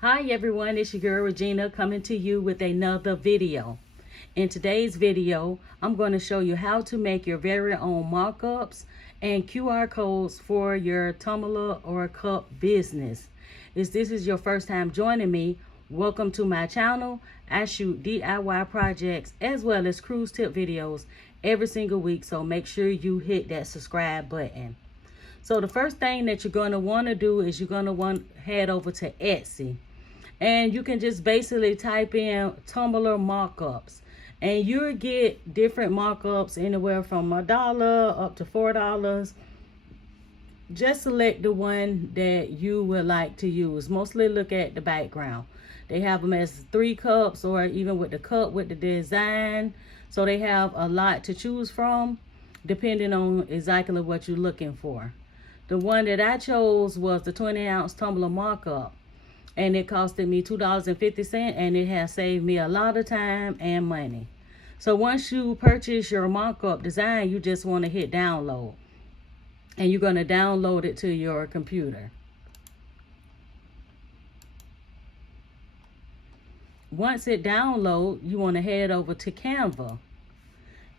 Hi everyone, it's your girl Regina coming to you with another video. In today's video, I'm going to show you how to make your very own markups and QR codes for your tumbler or cup business. If this is your first time joining me, welcome to my channel. I shoot DIY projects as well as cruise tip videos every single week, so make sure you hit that subscribe button. So the first thing that you're going to want to do is you're going to want to head over to Etsy. And you can just basically type in tumbler markups. And you'll get different markups anywhere from $1 up to $4. Just select the one that you would like to use. Mostly look at the background. They have them as 3 cups or even with the cup with the design. So they have a lot to choose from depending on exactly what you're looking for. The one that I chose was the 20-ounce tumbler markup. And it costed me $2.50, and it has saved me a lot of time and money. So once you purchase your markup design, you just want to hit download. And you're going to download it to your computer. Once it downloads, you want to head over to Canva.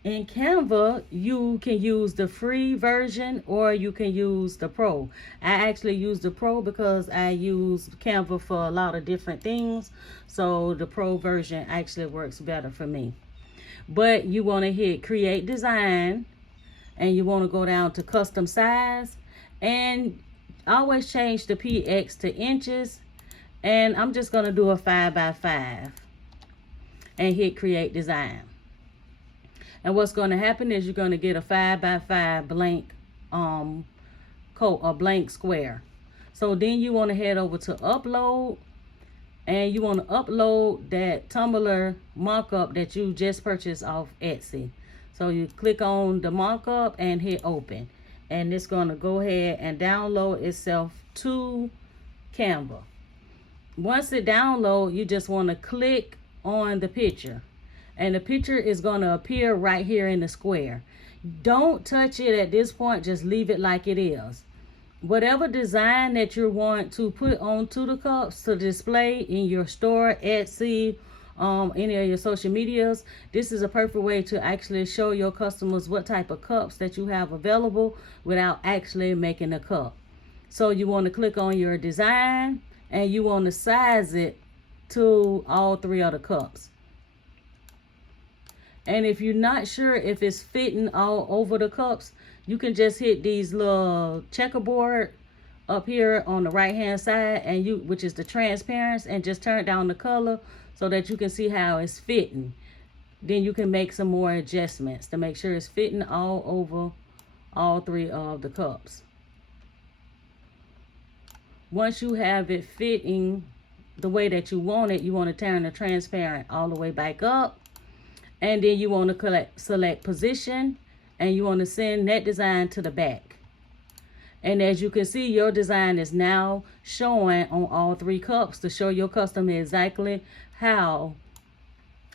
In Canva, you can use the free version or you can use the Pro. I actually use the Pro because I use Canva for a lot of different things. So the Pro version actually works better for me. But you want to hit Create Design and you want to go down to Custom Size. And always change the PX to inches. And I'm just going to do a 5x5 and hit Create Design. And what's going to happen is you're going to get a 5x5 blank blank square. So then you want to head over to upload, and you want to upload that tumbler markup that you just purchased off Etsy. So you click on the markup and hit open, and it's going to go ahead and download itself to Canva. Once it downloads, you just want to click on the picture. And the picture is going to appear right here in the square. Don't touch it at this point. Just leave it like it is. Whatever design that you want to put onto the cups to display in your store, Etsy, any of your social medias, this is a perfect way to actually show your customers what type of cups that you have available without actually making a cup. So you want to click on your design and you want to size it to all 3 of the cups. And if you're not sure if it's fitting all over the cups, you can just hit these little checkerboard up here on the right hand side, and which is the transparency, and just turn down the color so that you can see how it's fitting. Then you can make some more adjustments to make sure it's fitting all over all 3 of the cups. Once you have it fitting the way that you want it, you want to turn the transparent all the way back up. And then you want to select position, and you want to send that design to the back. And as you can see, your design is now showing on all 3 cups to show your customer exactly how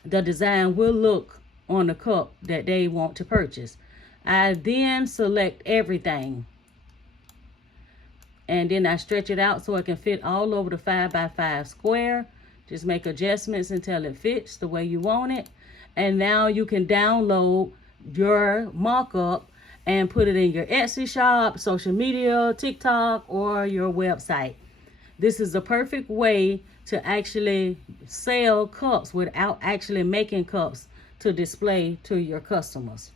the design will look on the cup that they want to purchase. I then select everything. And then I stretch it out so it can fit all over the 5x5 square. Just make adjustments until it fits the way you want it. And now you can download your markup and put it in your Etsy shop, social media, TikTok, or your website. This is a perfect way to actually sell cups without actually making cups to display to your customers.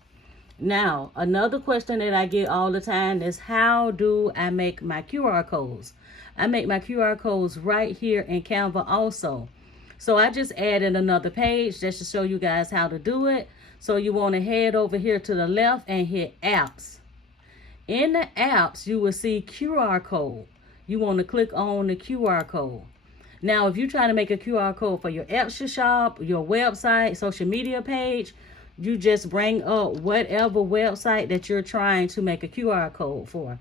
Now, another question that I get all the time is, how do I make my QR codes? I make my QR codes right here in Canva also. So I just added another page just to show you guys how to do it. So you want to head over here to the left and hit apps. In the apps, you will see QR code. You want to click on the QR code. Now, if you're trying to make a QR code for your Etsy shop, your website, social media page, you just bring up whatever website that you're trying to make a QR code for.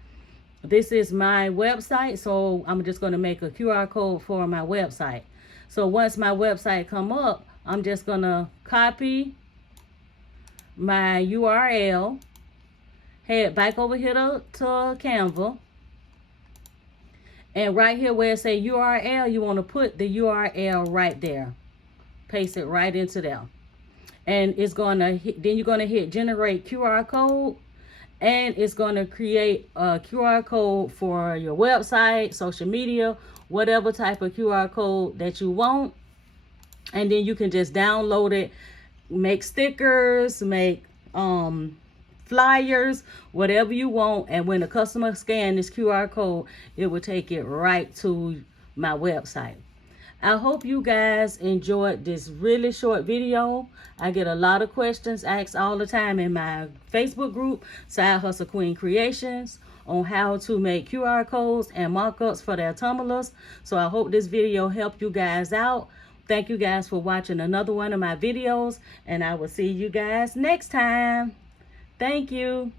This is my website, so I'm just going to make a QR code for my website. So once my website come up, I'm just going to copy my URL, head back over here to Canva, And right here where it say URL, you want to put the URL right there. Paste it right into there. And it's going to hit, then you're going to hit generate QR code. And it's going to create a QR code for your website, social media, whatever type of QR code that you want. And then you can just download it, make stickers, make flyers, whatever you want. And when the customer scan this QR code, it will take it right to my website. I hope you guys enjoyed this really short video. I get a lot of questions asked all the time in my Facebook group, Side Hustle Queen Creations, on how to make QR codes and markups for their tumblers. So I hope this video helped you guys out. Thank you guys for watching another one of my videos, and I will see you guys next time. Thank you.